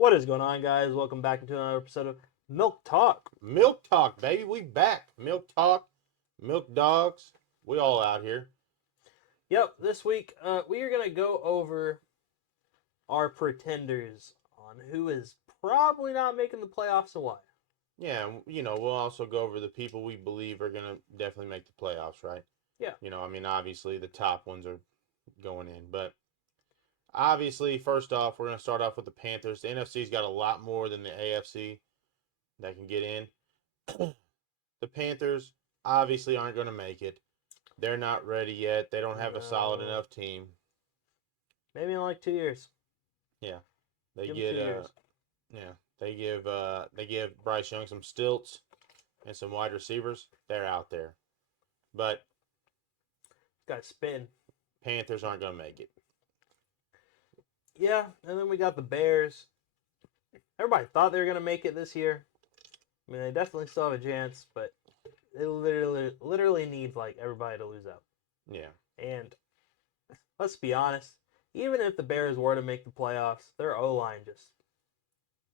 What is going on, guys? Welcome back to another episode of Milk Talk. Milk Talk, baby. We back. Milk Talk, Milk Dogs. We all out here. Yep, this week we are going to go over our pretenders on who is probably not making the playoffs and why. Yeah, we'll also go over the people we believe are going to definitely make the playoffs, right? Yeah. Obviously the top ones are going in. But obviously, first off, we're going to start off with the Panthers. The NFC's got a lot more than the AFC that can get in. The Panthers obviously aren't going to make it. They're not ready yet. They don't have a solid No. enough team. Maybe in like 2 years. Yeah. They Give them get 2 years. Yeah, they give Bryce Young some stilts and some wide receivers. They're out there, but Got spin. Panthers aren't gonna make it. Yeah, and then we got the Bears. Everybody thought they were going to make it this year. I mean, they definitely still have a chance, but they literally need like everybody to lose out. Yeah, And let's be honest, even if the Bears were to make the playoffs, their O line just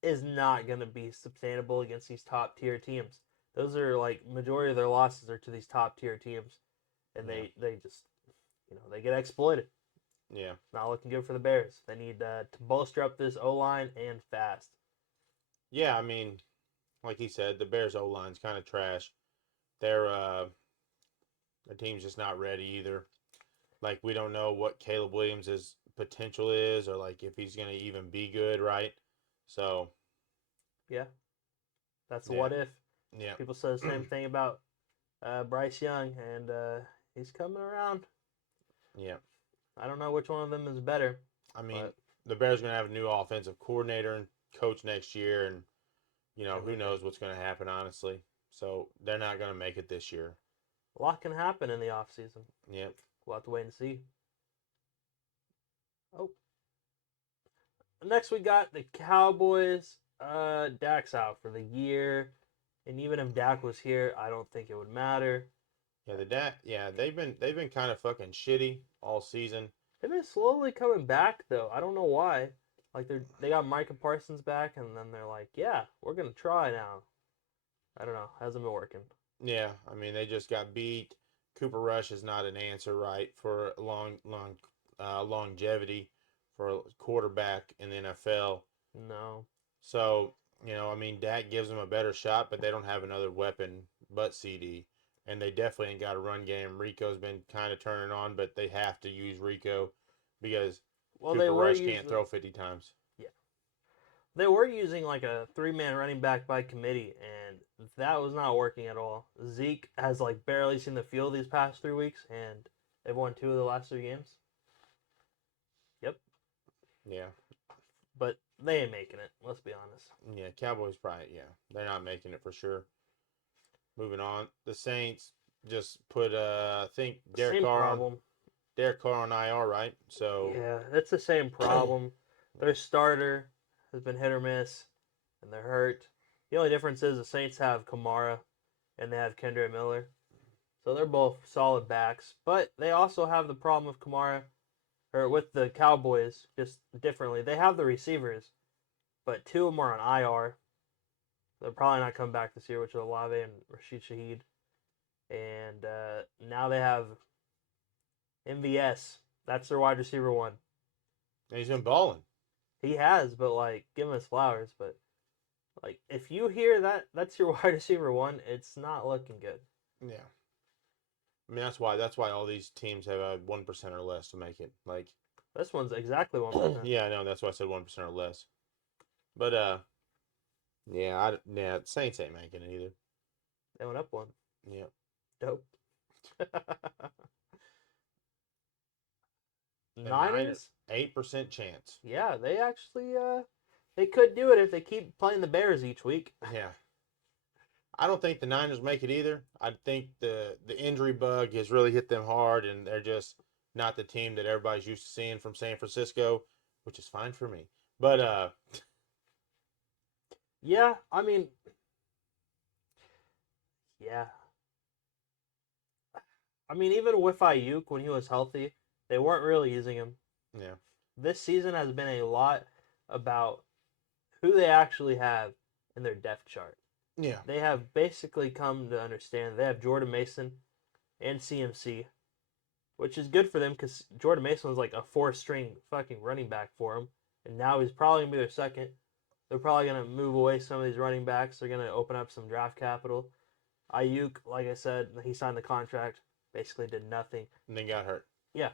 is not going to be sustainable against these top tier teams. Those are like majority of their losses are to these top tier teams, and they just they get exploited. yeah, Not looking good for the Bears. They need to bolster up this O line and fast. yeah. I mean, like he said, the Bears O line's kind of trash. Their team's just not ready either. Like we don't know what Caleb Williams' potential is, or like if he's gonna even be good, right? So Yeah, that's the yeah, what if. yeah, People say the same thing about Bryce Young, and he's coming around. yeah. I don't know which one of them is better, I mean, but the Bears are gonna have a new offensive coordinator and coach next year, and who everything. knows what's going to happen, honestly. So they're not going to make it this year. A lot can happen in the off season. Yep. We'll have to wait and see. Oh, next we got the Cowboys. Dak's out for the year, and even if Dak was here, I don't think it would matter. They've been kind of fucking shitty all season. They've been slowly coming back though. I don't know why. Like they got Micah Parsons back, and then they're like, yeah, we're gonna try now. I don't know. Hasn't been working. Yeah, I mean they just got beat. Cooper Rush is not an answer, right, for longevity for a quarterback in the NFL. No. So I mean Dak gives them a better shot, but they don't have another weapon but CD. And they definitely ain't got a run game. Rico's been kind of turning on, but they have to use Rico because Well, they Cooper were Rush can't using throw 50 times. yeah. They were using like a 3-man running back by committee, and that was not working at all. Zeke has like barely seen the field these past 3 weeks, and they've won 2 of the last 3 games. Yep, Yeah. but they ain't making it. Let's be honest. Yeah, Cowboys probably, yeah. They're not making it for sure. Moving on. The Saints just put I think Same problem. Derek Carr on IR, right? So Yeah, it's the same problem. Their starter has been hit or miss, and they're hurt. The only difference is the Saints have Kamara, and they have Kendrick Miller. So they're both solid backs, but they also have the problem with Kamara, or with the Cowboys, just differently. They have the receivers, but 2 of them are on IR. They're probably not coming back this year, which are Olave and Rashid Shaheed. And now they have MVS. That's their wide receiver one. and he's been balling. He has, but like, give him his flowers. But like, if you hear that's your wide receiver one, it's not looking good. Yeah. I mean that's why all these teams have a 1% or less to make it. Like This one's exactly 1%. yeah, I know, that's why I said 1% or less. But Saints ain't making it either. They went up one. Yeah. Dope. The Niners Niners? 8% chance. Yeah, they actually they could do it if they keep playing the Bears each week. Yeah. I don't think the Niners make it either. I think the injury bug has really hit them hard, and they're just not the team that everybody's used to seeing from San Francisco, which is fine for me. But Yeah, I mean, yeah. I mean, even with Ayuk when he was healthy, they weren't really using him. yeah, This season has been a lot about who they actually have in their depth chart. Yeah. They have basically come to understand they have Jordan Mason and CMC, which is good for them because Jordan Mason was like a four-string fucking running back for them, and now he's probably gonna be their second. They're probably gonna move away some of these running backs. They're gonna open up some draft capital. Ayuk, like I said, he signed the contract, basically did nothing. And then got hurt. Yeah,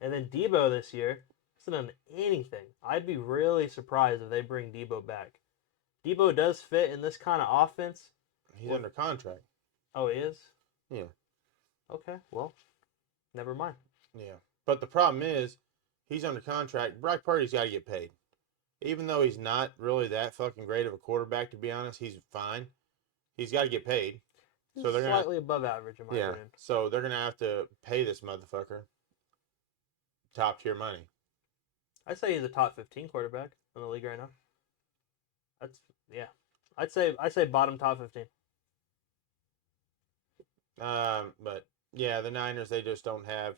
and then Debo this year hasn't done anything. I'd be really surprised if they bring Debo back. Debo does fit in this kind of offense. He's under contract. Oh, he is? Yeah. Okay, well, never mind. Yeah. But the problem is, he's under contract. Brock Purdy's got to get paid. Even though he's not really that fucking great of a quarterback, to be honest, he's fine. He's got to get paid. So they're slightly above average in my opinion. So they're gonna have to pay this motherfucker top tier money. I'd say he's a top 15 quarterback in the league right now. That's I'd say bottom top 15. But yeah, the Niners, they just don't have.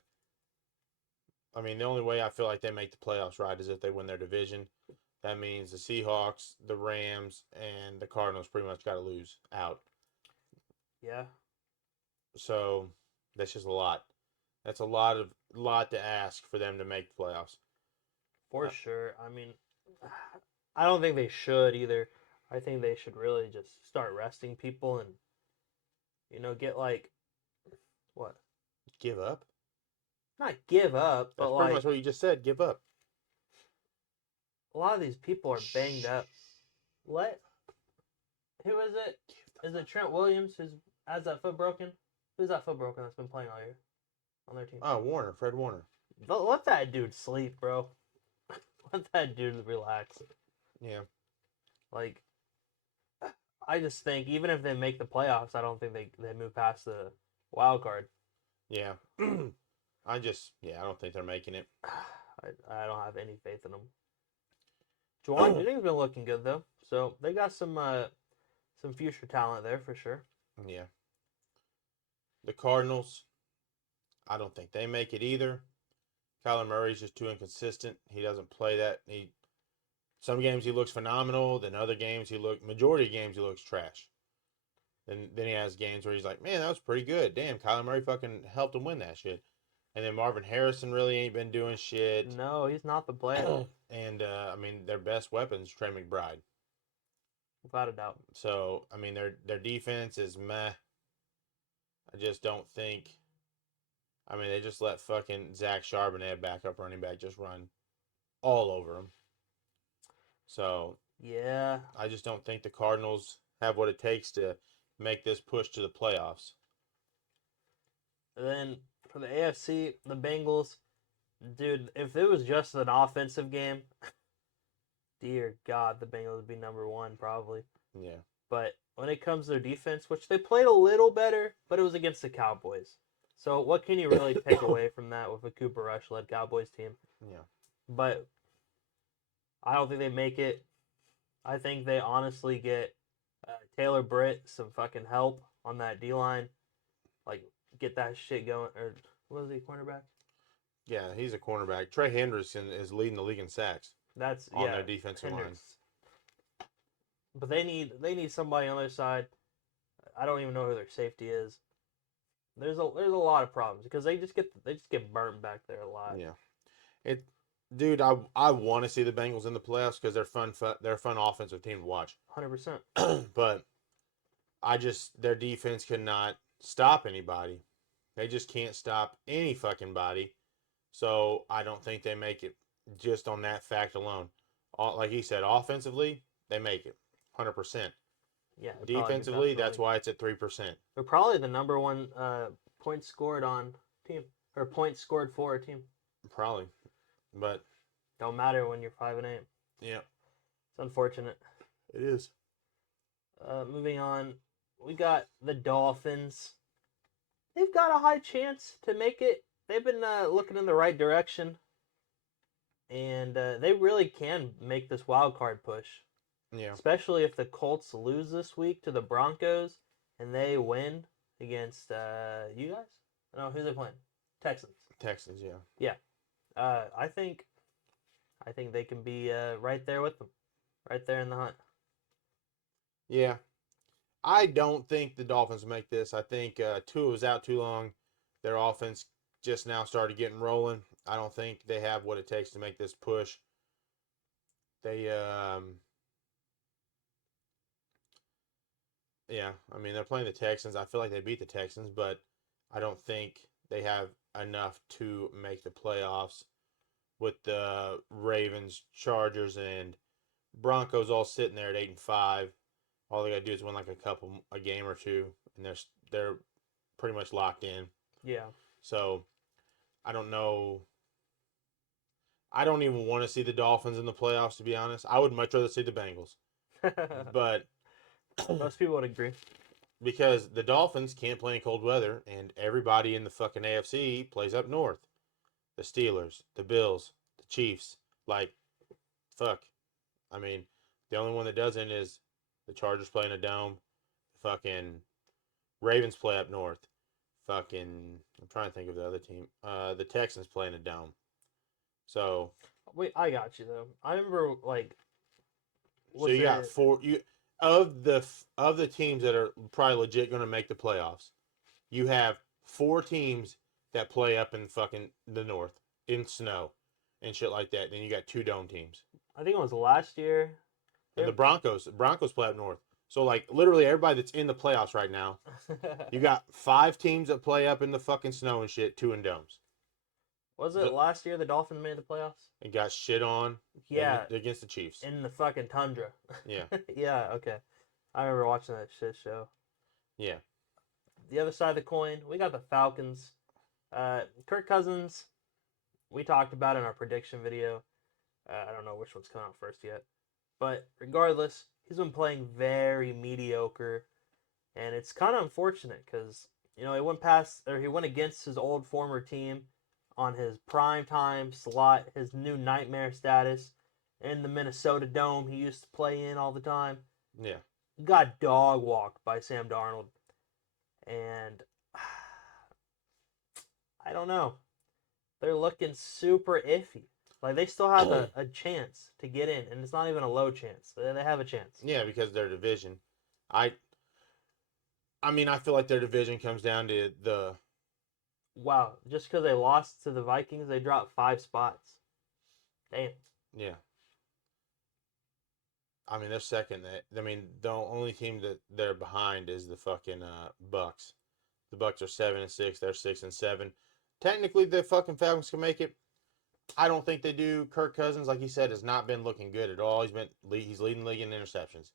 I mean, the only way I feel like they make the playoffs right is if they win their division. That means the Seahawks, the Rams, and the Cardinals pretty much got to lose out. Yeah. So that's just a lot. That's a lot to ask for them to make the playoffs. For sure. I mean, I don't think they should either. I think they should really just start resting people and, get like, what? Give up? Not give up, but That's like pretty much what you just said. Give up. a lot of these people are banged up. Who is it? Is it Trent Williams who has that foot broken? Who's that foot broken that's been playing all year on their team? Oh, Fred Warner. Let that dude sleep, bro. Let that dude relax. Yeah. Like, I just think even if they make the playoffs, I don't think they move past the wild card. Yeah. I don't think they're making it. I don't have any faith in them. Juwan Jennings been looking good though, so they got some future talent there for sure. Yeah. The Cardinals, I don't think they make it either. Kyler Murray's just too inconsistent. He doesn't play that. Some games he looks phenomenal. Then other games majority of games he looks trash. Then he has games where he's like, man, that was pretty good. Damn, Kyler Murray fucking helped him win that shit. And then Marvin Harrison really ain't been doing shit. No, he's not the player. And I mean, their best weapon's Trey McBride. Without a doubt. So I mean, their defense is meh. I just don't think. I mean, they just let fucking Zach Charbonnet, backup running back, just run all over them. So yeah, I just don't think the Cardinals have what it takes to make this push to the playoffs. And then for the AFC, the Bengals, dude, if it was just an offensive game, dear God, the Bengals would be number one probably. Yeah. But when it comes to their defense, which they played a little better, but it was against the Cowboys. So what can you really take away from that with a Cooper Rush-led Cowboys team? Yeah. But I don't think they make it. I think they honestly get Taylor Britt some fucking help on that D-line. Like, get that shit going. Or, what was he, cornerback? Yeah, he's a cornerback. Trey Henderson is leading the league in sacks. That's on their defensive line. But they need somebody on their side. I don't even know who their safety is. There's a lot of problems because they just get burnt back there a lot. Yeah, dude. I want to see the Bengals in the playoffs because they're a fun offensive team to watch. 100%. But their defense cannot stop anybody. They just can't stop any fucking body. So I don't think they make it just on that fact alone. Like he said, offensively they make it 100%. Yeah. Defensively, that's why it's at 3%. They're probably the number one points scored on team or points scored for a team. Probably, but don't matter when you're 5-8. Yeah, it's unfortunate. It is. Moving on, we got the Dolphins. They've got a high chance to make it. They've been looking in the right direction, and they really can make this wild card push. Yeah. Especially if the Colts lose this week to the Broncos and they win against you guys? No, who's they playing? Texans. Texans, yeah. Yeah. I think they can be right there with them. right there in the hunt. Yeah. I don't think the Dolphins make this. I think Tua was out too long. Their offense just now started getting rolling. I don't think they have what it takes to make this push. They, yeah, I mean, they're playing the Texans. I feel like they beat the Texans, but I don't think they have enough to make the playoffs with the Ravens, Chargers, and Broncos all sitting there at 8-5. All they got to do is win like a game or two, and they're pretty much locked in. Yeah. So I don't know. I don't even want to see the Dolphins in the playoffs, to be honest. I would much rather see the Bengals, but Most people would agree. because the Dolphins can't play in cold weather, and everybody in the fucking AFC plays up north. The Steelers, the Bills, the Chiefs. Like, fuck. I mean, the only one that doesn't is the Chargers play in a dome. The fucking Ravens play up north. Fucking, I'm trying to think of the other team. The Texans play in a dome. So, Wait, I got you though. I remember like, so was you got it? four. You of the teams that are probably legit going to make the playoffs. You have four teams that play up in fucking the north in snow and shit like that. Then you got two dome teams. I think it was last year. And the Broncos play up north. So like literally everybody that's in the playoffs right now, you got five teams that play up in the fucking snow and shit, two in domes. Was it The, last year the Dolphins made the playoffs? and got shit on Yeah, against the Chiefs. in the fucking tundra. Yeah. Yeah, okay. I remember watching that shit show. Yeah. The other side of the coin, we got the Falcons. Kirk Cousins, we talked about in our prediction video. I don't know which one's coming out first yet. But regardless, he's been playing very mediocre. And it's kind of unfortunate because, he went against his old former team on his prime time slot, his new nightmare status in the Minnesota Dome he used to play in all the time. Yeah. Got dog walked by Sam Darnold. And I don't know. They're looking super iffy. Like they still have a chance to get in, and it's not even a low chance. They have a chance. Yeah, because their division. I I mean, I feel like their division comes down to the Wow, just because they lost to the Vikings, they dropped 5 spots. Damn. yeah. I mean, they're second. I mean, the only team that they're behind is the fucking Bucks. The Bucks are 7-6. They're 6-7. Technically, the fucking Falcons can make it. I don't think they do. Kirk Cousins, like he said, has not been looking good at all. He's leading the league in interceptions.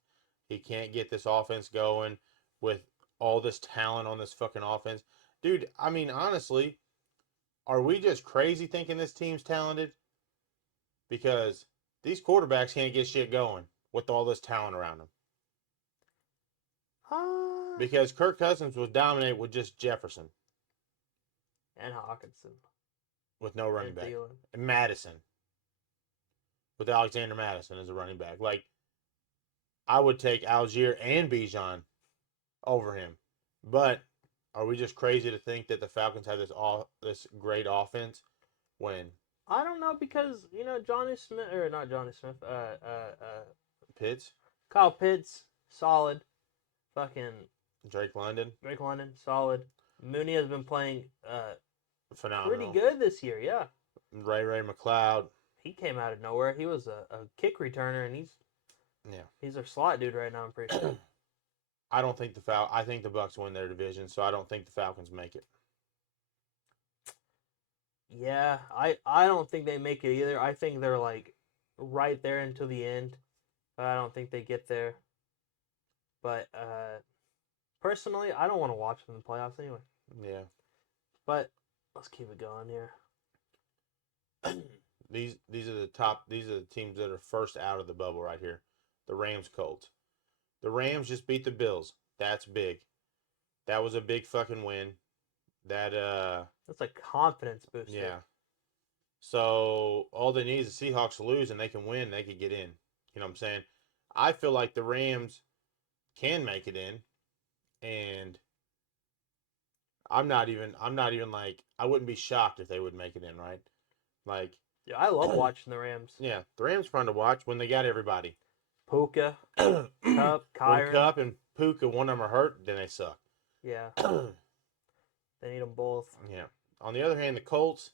He can't get this offense going with all this talent on this fucking offense. Dude, I mean, honestly, are we just crazy thinking this team's talented? Because these quarterbacks can't get shit going with all this talent around them. Because Kirk Cousins was dominated with just Jefferson. And Hawkinson. With no running And back. Thielen. And Madison. With Alexander Madison as a running back. Like, I would take Algier and Bijan over him. But are we just crazy to think that the Falcons have this great offense when I don't know because Johnny Smith or not Johnny Smith. Pitts, Kyle Pitts, solid. Fucking Drake London, solid. Mooney has been playing phenomenal. pretty good this year. Yeah. Ray McLeod. He came out of nowhere. He was a kick returner, and he's their slot dude right now. I'm pretty sure. I don't think I think the Bucks win their division, so I don't think the Falcons make it. Yeah, I don't think they make it either. I think they're like right there until the end, but I don't think they get there. But personally, I don't want to watch them in the playoffs anyway. Yeah. But let's keep it going here. These are the teams that are first out of the bubble right here. The Rams Colts. The Rams just beat the Bills. That's big. That was a big fucking win. That's a confidence booster. Yeah. So all they need is the Seahawks to lose and they can win, they could get in. You know what I'm saying? I feel like the Rams can make it in, and I'm not even like, I wouldn't be shocked if they would make it in, right? Like, yeah, I love watching the Rams. Yeah, the Rams fun to watch when they got everybody. Puka, Cup, When Kyron. Cup and Puka, one of them are hurt, then they suck. Yeah, they need them both. Yeah. On the other hand, the Colts,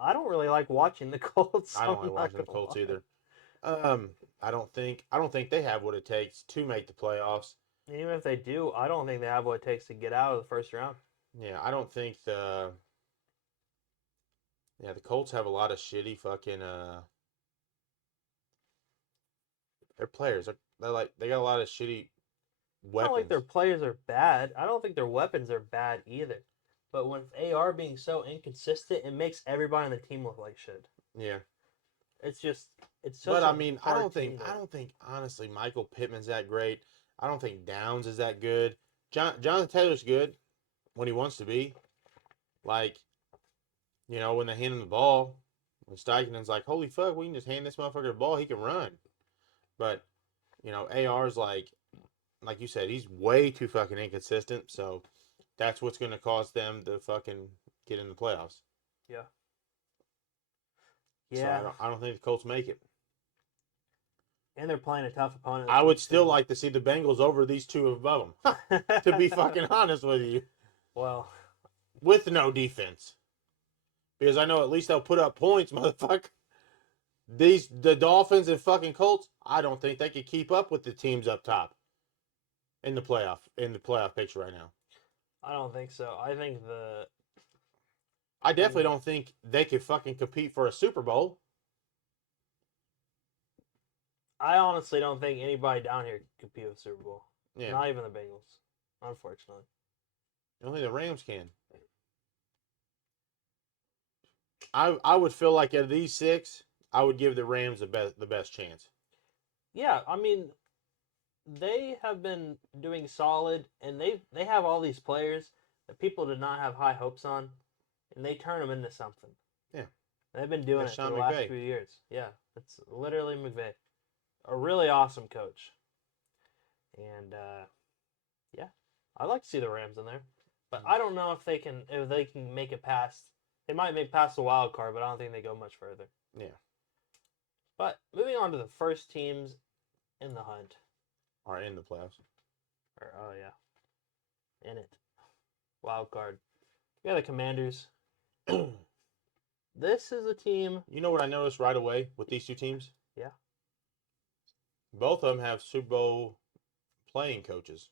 I don't really like watching the Colts. I don't I'm like not watching the gonna Colts lie. either. I don't think they have what it takes to make the playoffs. And even if they do, I don't think they have what it takes to get out of the first round. Yeah, I don't think the Colts have a lot of shitty fucking their players. They're like they got a lot of shitty It's not like weapons. their players are bad. I don't think their weapons are bad either. But when AR being so inconsistent, it makes everybody on the team look like shit. Yeah. It's just it's such But a I mean, I hard don't think team I don't think honestly Michael Pittman's that great. I don't think Downs is that good. Jonathan Taylor's good when he wants to be. Like, when they hand him the ball, when Steichenen's like, "Holy fuck, we can just hand this motherfucker the ball, he can run." But, AR's like you said, he's way too fucking inconsistent, so that's what's going to cause them to fucking get in the playoffs. Yeah. So Yeah. I don't think the Colts make it. And they're playing a tough opponent. I would still like to see the Bengals over these two above them, to be fucking honest with you, Well, with no defense. Because I know at least they'll put up points, motherfucker. The Dolphins and fucking Colts, I don't think they could keep up with the teams up top in the playoff picture right now. I don't think so. I definitely don't think they could fucking compete for a Super Bowl. I honestly don't think anybody down here can compete with Super Bowl. Yeah. Not even the Bengals, unfortunately. Only the Rams can. I would feel like out of these six, I would give the Rams the best chance. Yeah, I mean, they have been doing solid, and they have all these players that people did not have high hopes on, and they turn them into something. Yeah. They've been doing That's it for Sean the last McVay. few years. Yeah, it's literally McVay, a really awesome coach, and yeah, I'd like to see the Rams in there, but I don't know if they can make it past. They might make past the wild card, but I don't think they go much further. Yeah. But moving on to the first teams in the hunt. Are in the playoffs. Oh yeah, in it. Wild card. We got the Commanders. This is a team. You know what I noticed right away with these two teams? Yeah. Both of them have Super Bowl playing coaches.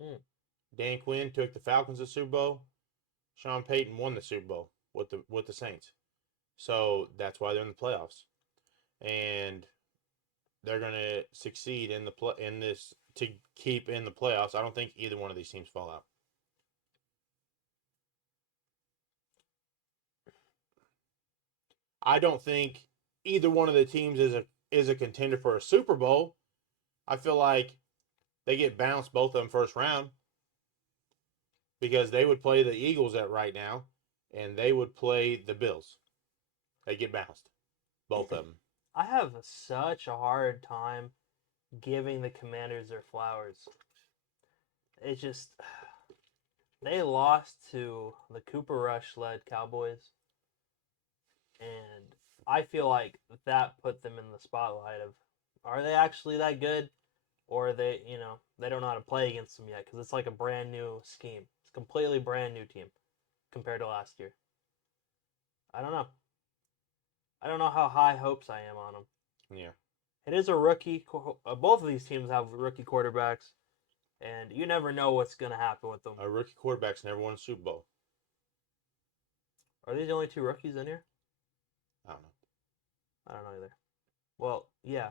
Mm. Dan Quinn took the Falcons to Super Bowl. Sean Payton won the Super Bowl with the Saints. So that's why they're in the playoffs. And they're going to succeed in this to keep in the playoffs. I don't think either one of these teams fall out. I don't think either one of the teams is a contender for a Super Bowl. I feel like they get bounced both of them first round because they would play the Eagles at right now, and they would play the Bills. They get bounced, both of them. I have such a hard time giving the Commanders their flowers. It's just they lost to the Cooper Rush led Cowboys, and I feel like that put them in the spotlight of, are they actually that good, or are they they don't know how to play against them yet, because it's like a brand new scheme. It's a completely brand new team compared to last year. I don't know. I don't know how high hopes I am on them. Yeah. It is a rookie. Both of these teams have rookie quarterbacks, and you never know what's going to happen with them. A rookie quarterback's never won a Super Bowl. Are these the only two rookies in here? I don't know. I don't know either. Well, yeah.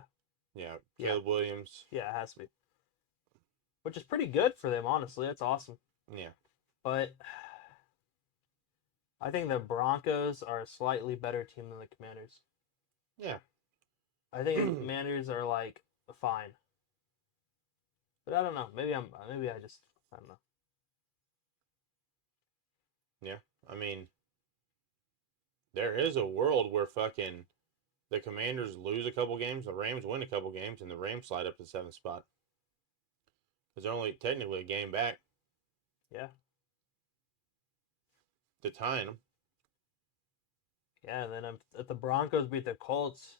Yeah, Caleb Williams. Yeah, it has to be. Which is pretty good for them, honestly. That's awesome. Yeah. But I think the Broncos are a slightly better team than the Commanders. Yeah. I think the Commanders are like fine. But I don't know. Maybe I don't know. Yeah. I mean, there is a world where fucking the Commanders lose a couple games, the Rams win a couple games, and the Rams slide up to the 7th spot. Because they're only technically a game back. Yeah. To tying them. Yeah, and then if the Broncos beat the Colts,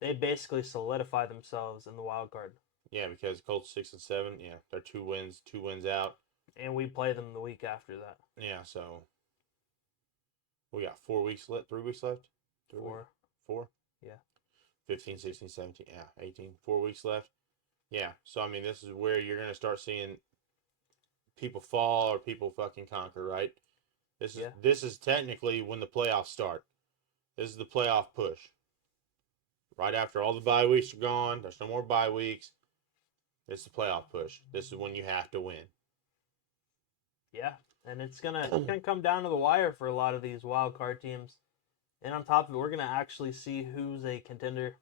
they basically solidify themselves in the wild card. Yeah, because Colts 6-7. Yeah, they're 2 wins out. And we play them the week after that. Yeah, so we got 4 weeks left. 3 weeks left. 4. 4. Yeah. 15, 16, 17. Yeah, 18. 4 weeks left. Yeah, so I mean, this is where you're gonna start seeing people fall or people fucking conquer, right? This is technically when the playoffs start. This is the playoff push. Right after all the bye weeks are gone, there's no more bye weeks. This is the playoff push. This is when you have to win. Yeah, and it's gonna come down to the wire for a lot of these wild card teams. And on top of it, we're gonna actually see who's a contender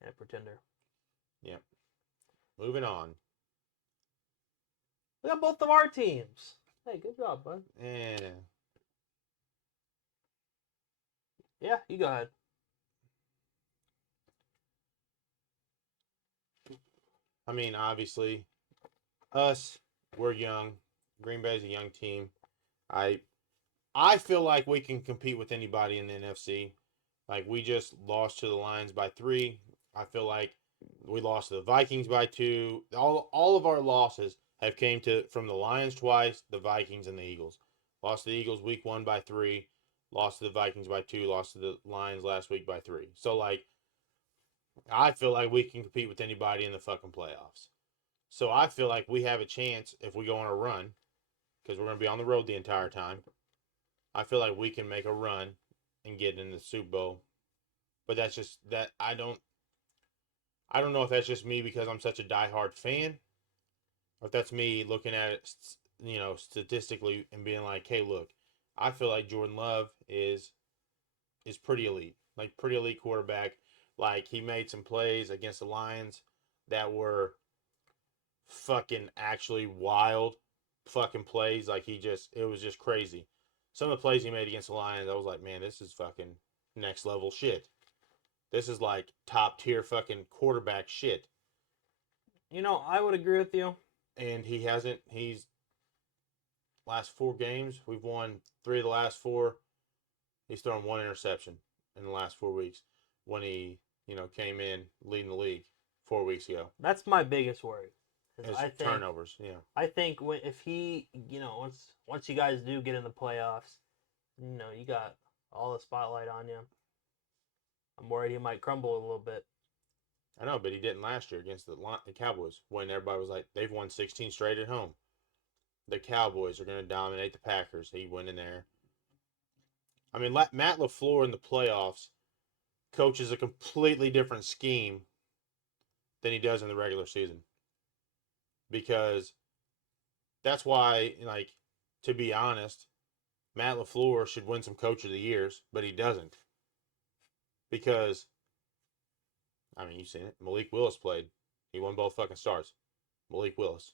and a pretender. Yep. Moving on. We got both of our teams. Hey, good job, bud. Yeah. Yeah, you go ahead. I mean, obviously, we're young. Green Bay's a young team. I feel like we can compete with anybody in the NFC. Like, we just lost to the Lions by 3. I feel like we lost to the Vikings by 2. All of our losses have came from the Lions twice, the Vikings, and the Eagles. Lost to the Eagles week 1 by 3. Lost to the Vikings by 2. Lost to the Lions last week by 3. So, like, I feel like we can compete with anybody in the fucking playoffs. So I feel like we have a chance if we go on a run, because we're going to be on the road the entire time. I feel like we can make a run and get in the Super Bowl. But that's just that I don't know if that's just me because I'm such a diehard fan, or if that's me looking at it, statistically and being like, hey, look, I feel like Jordan Love is pretty elite, like pretty elite quarterback. Like, he made some plays against the Lions that were fucking actually wild fucking plays. Like, it was just crazy. Some of the plays he made against the Lions, I was like, man, this is fucking next level shit. This is like top tier fucking quarterback shit. I would agree with you. And he's last 4 games, we've won 3 of the last 4. He's thrown 1 interception in the last 4 weeks when he, came in leading the league 4 weeks ago. That's my biggest worry. Turnovers, yeah. I think if he, once you guys do get in the playoffs, you got all the spotlight on you. I'm worried he might crumble a little bit. I know, but he didn't last year against the Cowboys when everybody was like, they've won 16 straight at home. The Cowboys are going to dominate the Packers. He went in there. I mean, Matt LaFleur in the playoffs coaches a completely different scheme than he does in the regular season. Because that's why, like, to be honest, Matt LaFleur should win some Coach of the Years, but he doesn't. Because, I mean, you've seen it. Malik Willis played. He won both fucking stars. Malik Willis.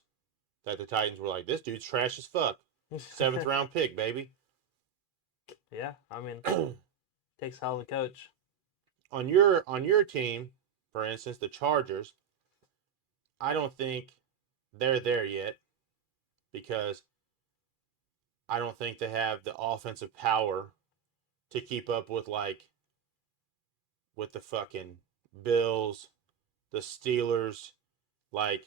That the Titans were like, this dude's trash as fuck. 7th round pick, baby. Yeah, I mean, takes a hell of a coach. On your team, for instance, the Chargers, I don't think they're there yet because I don't think they have the offensive power to keep up with the fucking Bills, the Steelers. Like,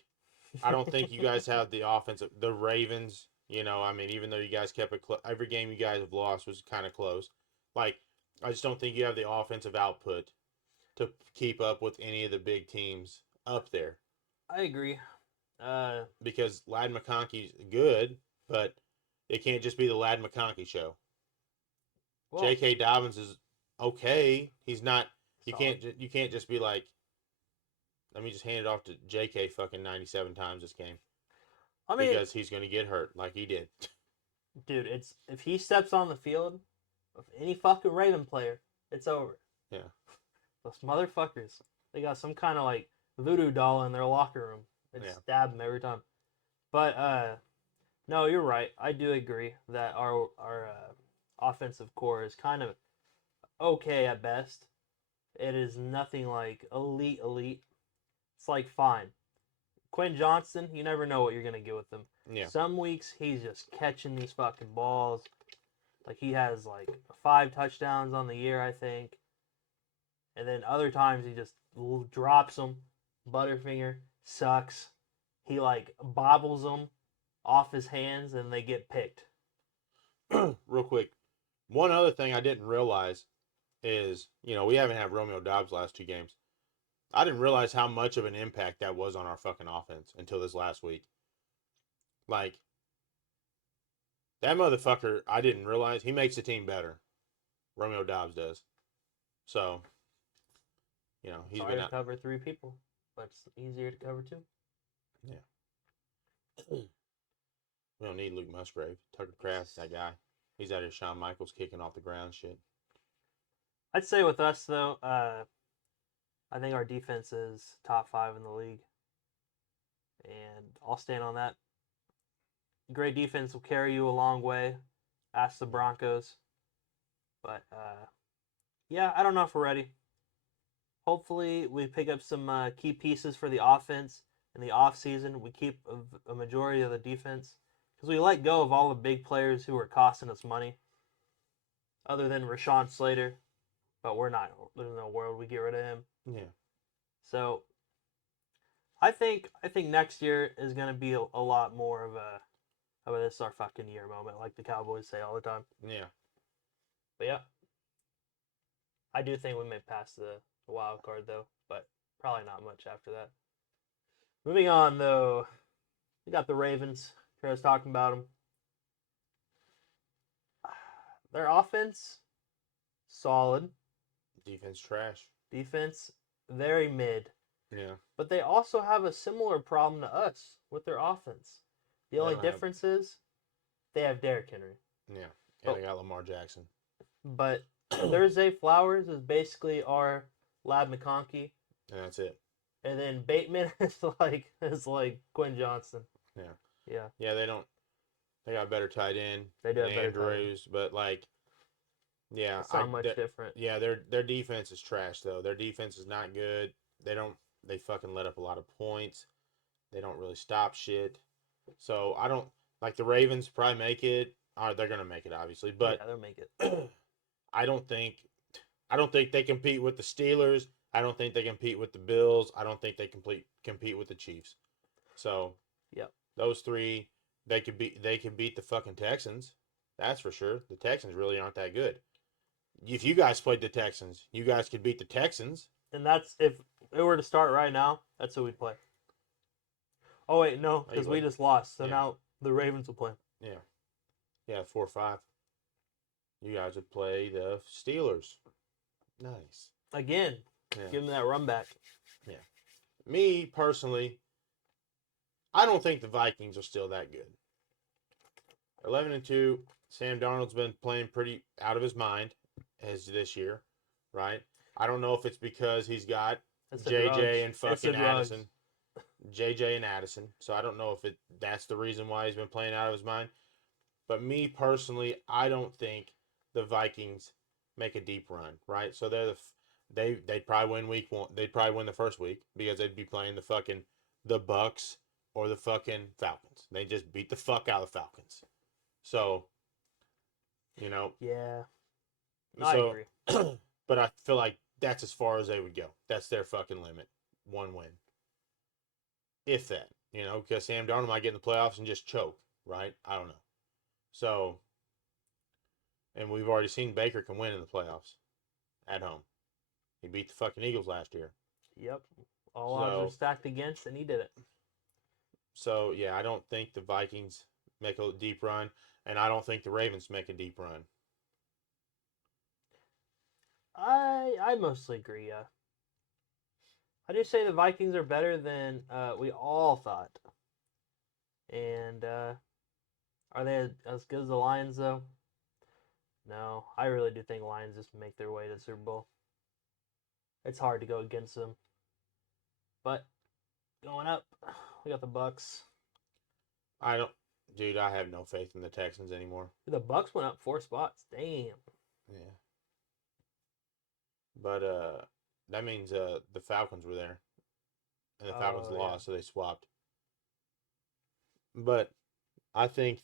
I don't think you guys have the offensive. The Ravens, I mean, even though you guys kept it every game you guys have lost was kind of close. Like, I just don't think you have the offensive output to keep up with any of the big teams up there. I agree. Because Ladd McConkey's good, but it can't just be the Ladd McConkey show. Well, J.K. Dobbins is okay. He's not. You can't just be like, let me just hand it off to J.K. fucking 97 times this game. I mean, because he's going to get hurt like he did. Dude, if he steps on the field of any fucking Raven player, it's over. Yeah. Those motherfuckers, they got some kind of like voodoo doll in their locker room. They stab him every time. But no, you're right. I do agree that our offensive core is kind of okay at best. It is nothing like elite. It's like fine. Quinn Johnston, you never know what you're gonna get with him. Yeah. Some weeks he's just catching these fucking balls. Like, he has like 5 touchdowns on the year, I think. and then other times he just drops them. Butterfinger sucks. He like bobbles them off his hands, and they get picked. Real quick, one other thing I didn't realize is, we haven't had Romeo Dobbs last 2 games. I didn't realize how much of an impact that was on our fucking offense until this last week. Like, that motherfucker, I didn't realize he makes the team better. Romeo Dobbs does. So, he's Sorry been to out. cover 3 people, but it's easier to cover 2. Yeah. We don't need Luke Musgrave. Tucker Kraft, that guy. He's out here Shawn Michaels kicking off the ground shit. I'd say with us though, I think our defense is top 5 in the league, and I'll stand on that. Great defense will carry you a long way. Ask the Broncos, but yeah, I don't know if we're ready. Hopefully, we pick up some key pieces for the offense in the offseason. We keep a majority of the defense because we let go of all the big players who were costing us money, other than Rashawn Slater. But we're not. There's no world we get rid of him. Yeah. So I think next year is going to be a lot more of a this is our fucking year moment, like the Cowboys say all the time. Yeah. But yeah, I do think we may pass the wild card though, but probably not much after that. Moving on though, we got the Ravens. Trevor's talking about them. Their offense, solid. Defense trash. Defense, very mid. Yeah. But they also have a similar problem to us with their offense. The only difference is they have Derrick Henry. Yeah. And they got Lamar Jackson. But their Zay Flowers is basically our Lab McConkey. And that's it. And then Bateman is like Quinn Johnson. Yeah. Yeah. Yeah, they got a better tight end. They do have better Andrews, but yeah. It's not much different. Yeah, their defense is trash though. Their defense is not good. They fucking let up a lot of points. They don't really stop shit. So I don't like the Ravens probably make it. They're gonna make it obviously, but yeah, they'll make it. I don't think they compete with the Steelers. I don't think they compete with the Bills. I don't think they compete with the Chiefs. So yep. Those 3 they could beat the fucking Texans. That's for sure. The Texans really aren't that good. If you guys played the Texans, you guys could beat the Texans. And that's if it were to start right now, that's who we'd play. Oh wait, no, because we just lost. So now the Ravens will play. Yeah. Yeah, 4-5. You guys would play the Steelers. Nice. Again. Yeah. Give them that run back. Yeah. Me personally, I don't think the Vikings are still that good. 11-2. Sam Darnold's been playing pretty out of his mind as this year, right? I don't know if it's because he's got JJ and fucking Addison. JJ and Addison. So I don't know if that's the reason why he's been playing out of his mind. But me personally, I don't think the Vikings make a deep run, right? So they'd probably win week 1. They'd probably win the first week because they'd be playing the Bucks or the fucking Falcons. They just beat the fuck out of the Falcons. So, Yeah. I agree. But I feel like that's as far as they would go. That's their fucking limit. 1 win. If that. Because Sam Darnold might get in the playoffs and just choke, right? I don't know. So, and we've already seen Baker can win in the playoffs at home. He beat the fucking Eagles last year. Yep. All odds were stacked against, and he did it. So, yeah, I don't think the Vikings make a deep run, and I don't think the Ravens make a deep run. I mostly agree, yeah. I do say the Vikings are better than we all thought. And are they as good as the Lions, though? No, I really do think Lions just make their way to the Super Bowl. It's hard to go against them. But going up, we got the Bucks. I have no faith in the Texans anymore. The Bucks went up 4 spots. Damn. Yeah. But that means the Falcons were there. And the Falcons lost, so they swapped. But I think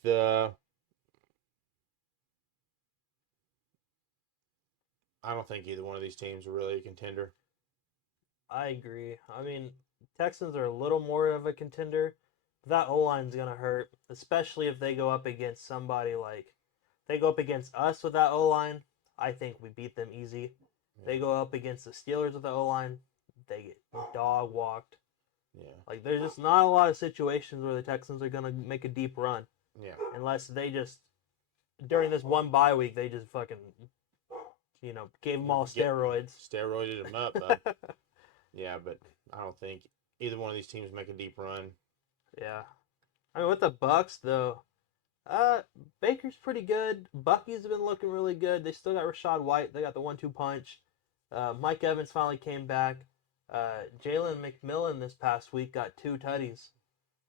I don't think either one of these teams are really a contender. I agree. I mean, Texans are a little more of a contender. That O line's gonna hurt, especially if they go up against somebody like they go up against us with that O line. I think we beat them easy. They go up against the Steelers with the O line, they get dog walked. Yeah. Like there's just not a lot of situations where the Texans are gonna make a deep run Yeah. unless they just during this one bye week they just fucking gave them all steroids. Steroided them up, bud. Yeah, but I don't think either one of these teams make a deep run. Yeah. I mean, with the Bucks though, Baker's pretty good. Bucky's been looking really good. They still got Rashad White. They got the 1-2 punch. Mike Evans finally came back. Jalen McMillan this past week got 2 tutties.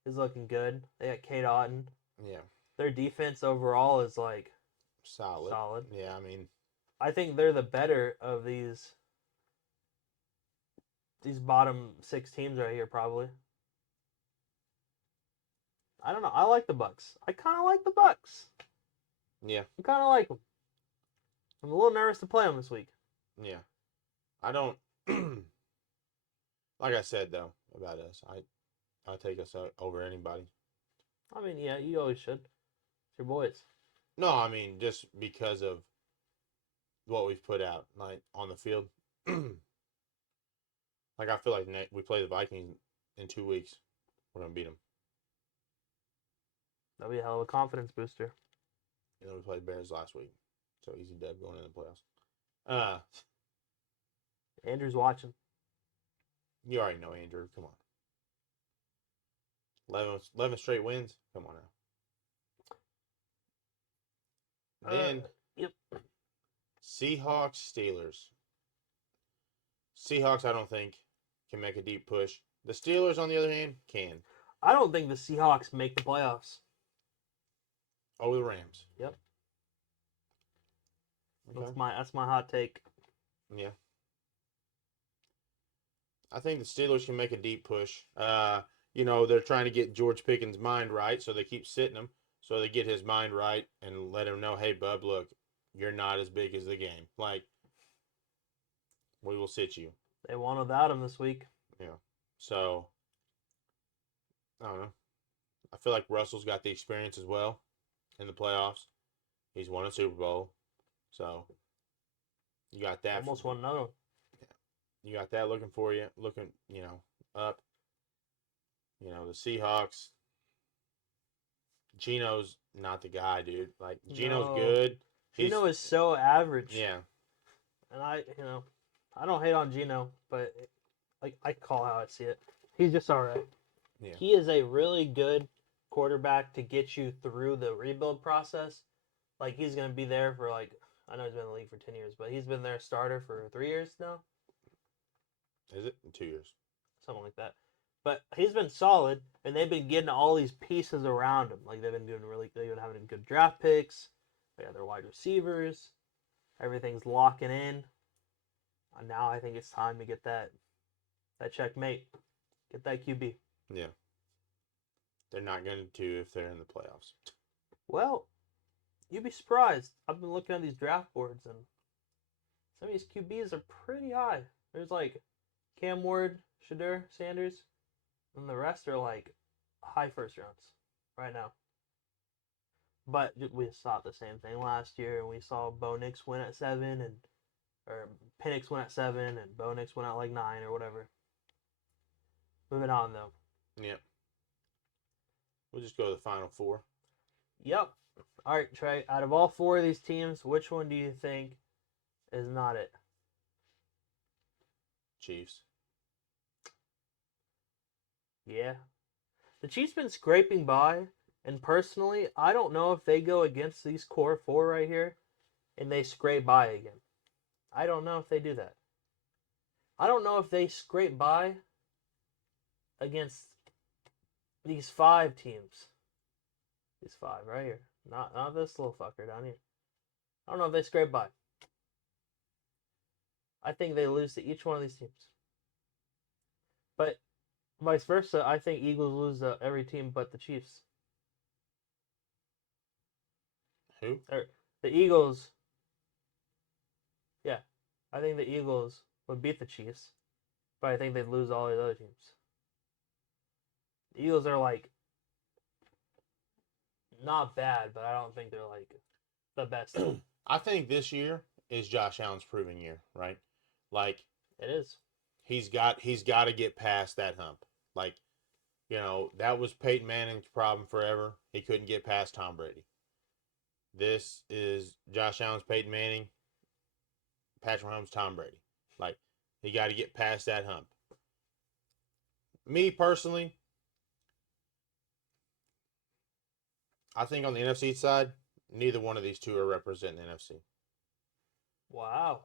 He's looking good. They got Kate Otten. Yeah. Their defense overall is like Solid. solid. Yeah, I mean, I think they're the better of these bottom 6 teams right here, probably. I don't know. I like the Bucks. I kind of like the Bucks. yeah. I kind of like them. I'm a little nervous to play them this week. Yeah. I don't. Like I said though about us, I take us over anybody. I mean, yeah, you always should. It's your boys. No, I mean just because of what we've put out like on the field. Like I feel like we play the Vikings in 2 weeks. We're gonna beat them. That'll be a hell of a confidence booster. And then we played Bears last week, so easy dub going in the playoffs. Andrew's watching. You already know Andrew. Come on. 11 straight wins. Come on now. Then Yep. Seahawks, Steelers. Seahawks, I don't think can make a deep push. The Steelers, on the other hand, can. I don't think the Seahawks make the playoffs. Over the Rams. Yep. Okay. That's my hot take. Yeah. I think the Steelers can make a deep push. They're trying to get George Pickens' mind right, so they keep sitting him. So they get his mind right and let him know, hey, bub, look, you're not as big as the game. Like, we will sit you. They won without him this week. Yeah. So, I don't know. I feel like Russell's got the experience as well in the playoffs. He's won a Super Bowl. So, you got that. Almost won another one. You got that looking for you, up. The Seahawks. Gino's not the guy, dude. Like, Gino's good. Gino is so average. Yeah. And I don't hate on Gino, but like I call how I see it. He's just all right. Yeah. He is a really good quarterback to get you through the rebuild process. Like he's gonna be there for I know he's been in the league for 10 years, but he's been their starter for 3 years now. Is it? 2 years. Something like that. But he's been solid, and they've been getting all these pieces around him. Like they've been having good draft picks. They got their wide receivers. Everything's locking in. And now I think it's time to get that checkmate. Get that QB. Yeah. They're not going to if they're in the playoffs. Well, you'd be surprised. I've been looking at these draft boards, and some of these QBs are pretty high. There's Cam Ward, Shadur Sanders, and the rest are high first rounds right now. But we saw the same thing last year, and we saw Bo Nix win at 7, or Penix win at 7, and Bo Nix went at 9 or whatever. Moving on though. Yep. We'll just go to the final 4. Yep. All right, Trey. Out of all 4 of these teams, which one do you think is not it? Chiefs. Yeah. The Chiefs been scraping by, and personally, I don't know if they go against these core 4 right here and they scrape by again. I don't know if they do that. I don't know if they scrape by against these 5 teams. These 5 right here. Not this little fucker down here. I don't know if they scrape by. I think they lose to each one of these teams. But vice versa, I think Eagles lose to every team but the Chiefs. Who? Or the Eagles. Yeah. I think the Eagles would beat the Chiefs, but I think they'd lose all the other teams. The Eagles are like not bad, but I don't think they're like the best team. I think this year is Josh Allen's proving year, right? Like It is. he's got to get past that hump. Like, that was Peyton Manning's problem forever. He couldn't get past Tom Brady. This is Josh Allen's Peyton Manning, Patrick Mahomes, Tom Brady. Like, he got to get past that hump. Me personally, I think on the NFC side, neither one of these two are representing the NFC Wow.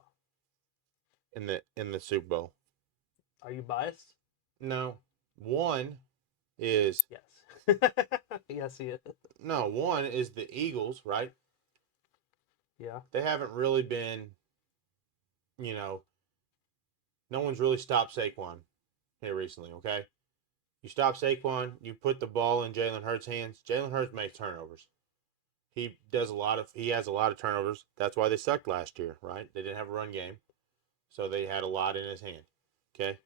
in the Super Bowl. Are you biased? No, one is Yes. Yes, he is. no one is the Eagles, right? Yeah. They haven't really been, no one's really stopped Saquon here recently. Okay, you stop Saquon, you put the ball in Jalen Hurts' hands. Jalen Hurts makes turnovers. He has a lot of turnovers. That's why they sucked last year, right? They didn't have a run game, so they had a lot in his hand. Okay,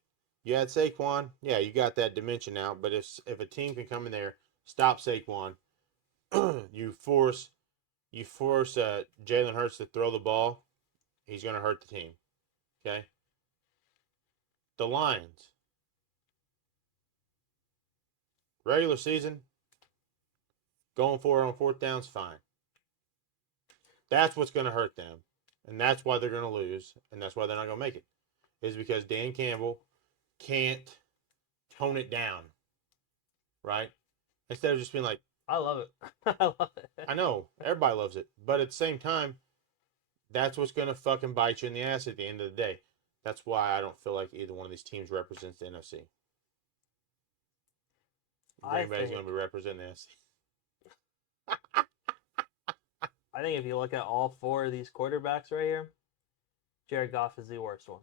you had Saquon, yeah, you got that dimension now. But if a team can come in there, stop Saquon, you force Jalen Hurts to throw the ball, he's going to hurt the team. Okay, the Lions, regular season, going for it on fourth down's fine. That's what's going to hurt them, and that's why they're going to lose, and that's why they're not going to make it. Is because Dan Campbell can't tone it down, right? Instead of just being like, I love it. I love it. I know everybody loves it, but at the same time, that's what's going to fucking bite you in the ass at the end of the day. That's why I don't feel like either one of these teams represents the NFC. Green Bay's going to be representing the NFC. I think if you look at all four of these quarterbacks right here, Jared Goff is the worst one.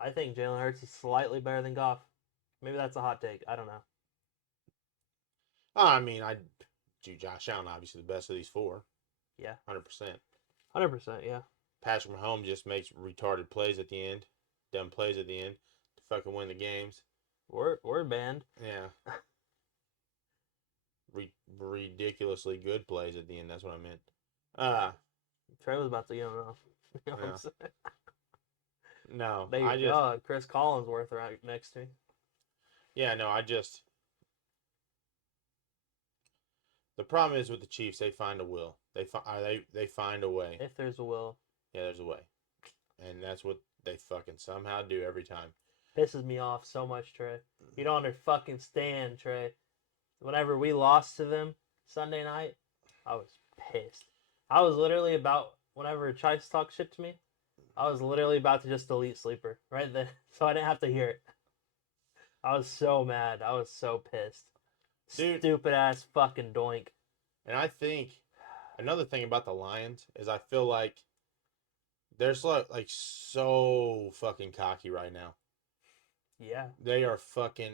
I think Jalen Hurts is slightly better than Goff. Maybe that's a hot take. I don't know. I mean, I do Josh Allen, obviously the best of these four. Yeah. 100%. 100%, yeah. Patrick Mahomes just makes retarded plays at the end, dumb plays at the end to fucking win the games. We're banned. Yeah. Ridiculously good plays at the end. That's what I meant. Trey was about to get him off. You know what I'm Yeah. saying? No, There I you just go. Chris Collinsworth right next to me. yeah, no, the problem is with the Chiefs, they find a will. They find a way. If there's a will. Yeah, there's a way, and that's what they fucking somehow do every time. Pisses me off so much, Trey. You don't fucking stand, Trey. Whenever we lost to them Sunday night, I was pissed. I was literally about, whenever Chice talked shit to me, I was literally about to just delete Sleeper right then, so I didn't have to hear it. I was so mad. I was so pissed. Dude. Stupid ass fucking doink. And I think another thing about the Lions is I feel like they're so fucking cocky right now. Yeah. They are fucking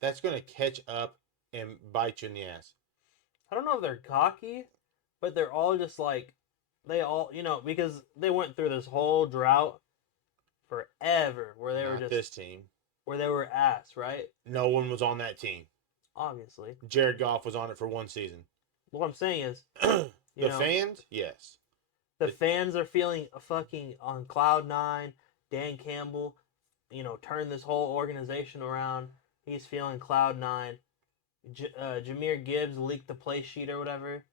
that's gonna catch up and bite you in the ass. I don't know if they're cocky, but they're all just like, they all, because they went through this whole drought forever where they were Not just this team. where they were ass, right? No one was on that team. Obviously. Jared Goff was on it for one season. What I'm saying is, fans, yes. The fans are feeling fucking on cloud nine. Dan Campbell, turned this whole organization around. He's feeling cloud nine. Jahmyr Gibbs leaked the play sheet or whatever,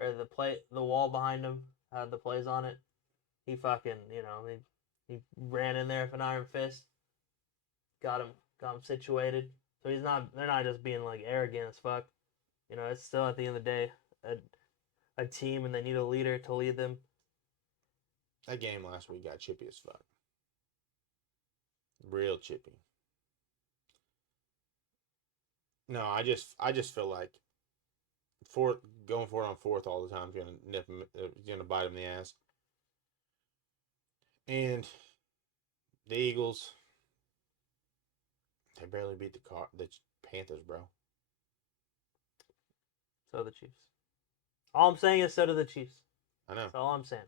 or the wall behind him had the plays on it. He fucking, he ran in there with an iron fist. Got him situated. So they're not just being like arrogant as fuck. It's still at the end of the day a team, and they need a leader to lead them. That game last week got chippy as fuck. Real chippy. No, I just feel like going for it on fourth all the time is gonna nip him, gonna bite him in the ass. And the Eagles, they barely beat the Panthers, bro. So the Chiefs. All I'm saying is so do the Chiefs. I know. That's all I'm saying.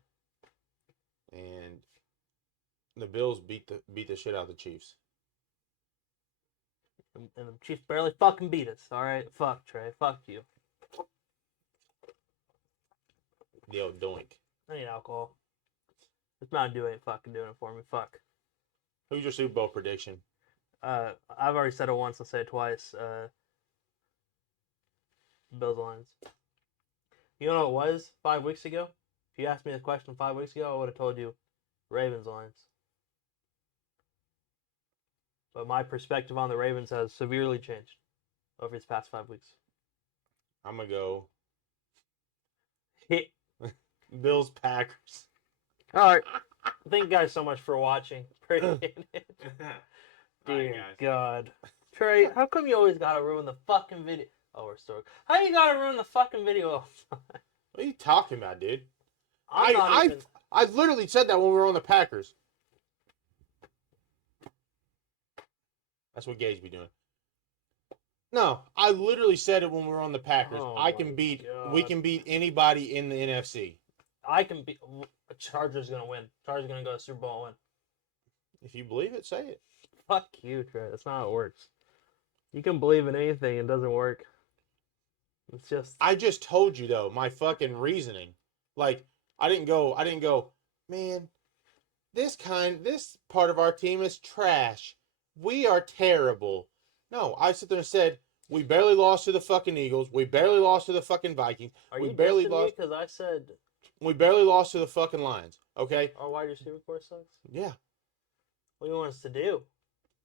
and the Bills beat the shit out of the Chiefs. And the Chiefs barely fucking beat us. All right, fuck Trey, fuck you. The old doink. I need alcohol. This Mountain Dew ain't fucking doing it for me. Fuck. Who's your Super Bowl prediction? I've already said it once. I'll say it twice. Bills Lions. You know what it was 5 weeks ago? If you asked me the question 5 weeks ago, I would have told you Ravens Lions. But my perspective on the Ravens has severely changed over these past 5 weeks. I'm gonna go Hit. Bills Packers. All right. Thank you guys so much for watching. Appreciate it. Dear God. Trey, how come you always gotta ruin the fucking video? Oh, we're still. How you gotta ruin the fucking video all the time? What are you talking about, dude? I'm not even. I literally said that when we were on the Packers. That's what Gage be doing. No, I literally said it when we were on the Packers. Oh I can beat. We God. can beat anybody in the NFC. I can be. Chargers gonna win. Chargers gonna go to Super Bowl and win. If you believe it, say it. Fuck you, Trey. That's not how it works. You can believe in anything, it doesn't work. It's just. I just told you though my fucking reasoning. Like I didn't go. Man, this part of our team is trash. We are terrible. No, I sit there and said we barely lost to the fucking Eagles. We barely lost to the fucking Vikings. Are we you barely dissing lost. because I said We barely lost to the fucking Lions. Okay. our wide receiver core sucks? Yeah. What do you want us to do?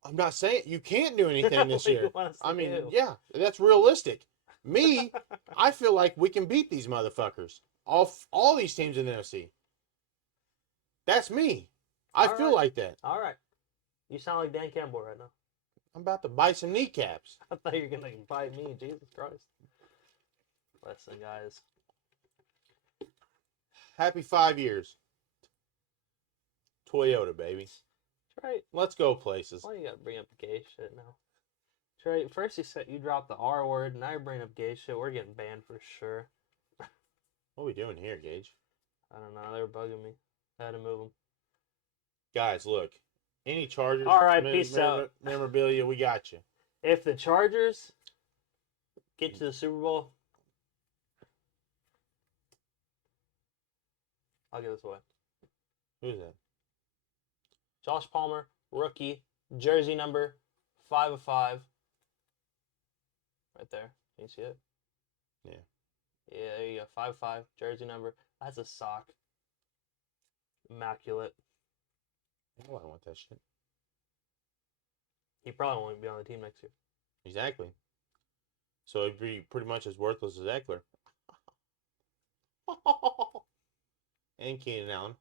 I'm not saying you can't do anything this What do you year. want us to I mean, do? yeah, that's realistic. Me, I feel like we can beat these motherfuckers. All these teams in the NFC. That's me. I All feel right. like that. All right. You sound like Dan Campbell right now. I'm about to bite some kneecaps. I thought you were gonna bite me. Jesus Christ. Listen, guys. Happy 5 years. Toyota, baby. Trey, Let's go places. why you gotta bring up gay shit now? Trey, first you said you dropped the R word, now you're bringing up gay shit. We're getting banned for sure. What are we doing here, Gage? I don't know. They were bugging me. I had to move them. Guys, look. Any Chargers All right, peace out. memorabilia, we got you. If the Chargers get to the Super Bowl, I'll give this away. Who's that? Josh Palmer, rookie, jersey number 5 of 5. Right there. Can you see it? Yeah. Yeah, there you go. 5 of 5, jersey number. That's a sock. Immaculate. Oh, I want that shit. He probably won't be on the team next year. Exactly. So it'd be pretty much as worthless as Eckler. And Keenan Allen.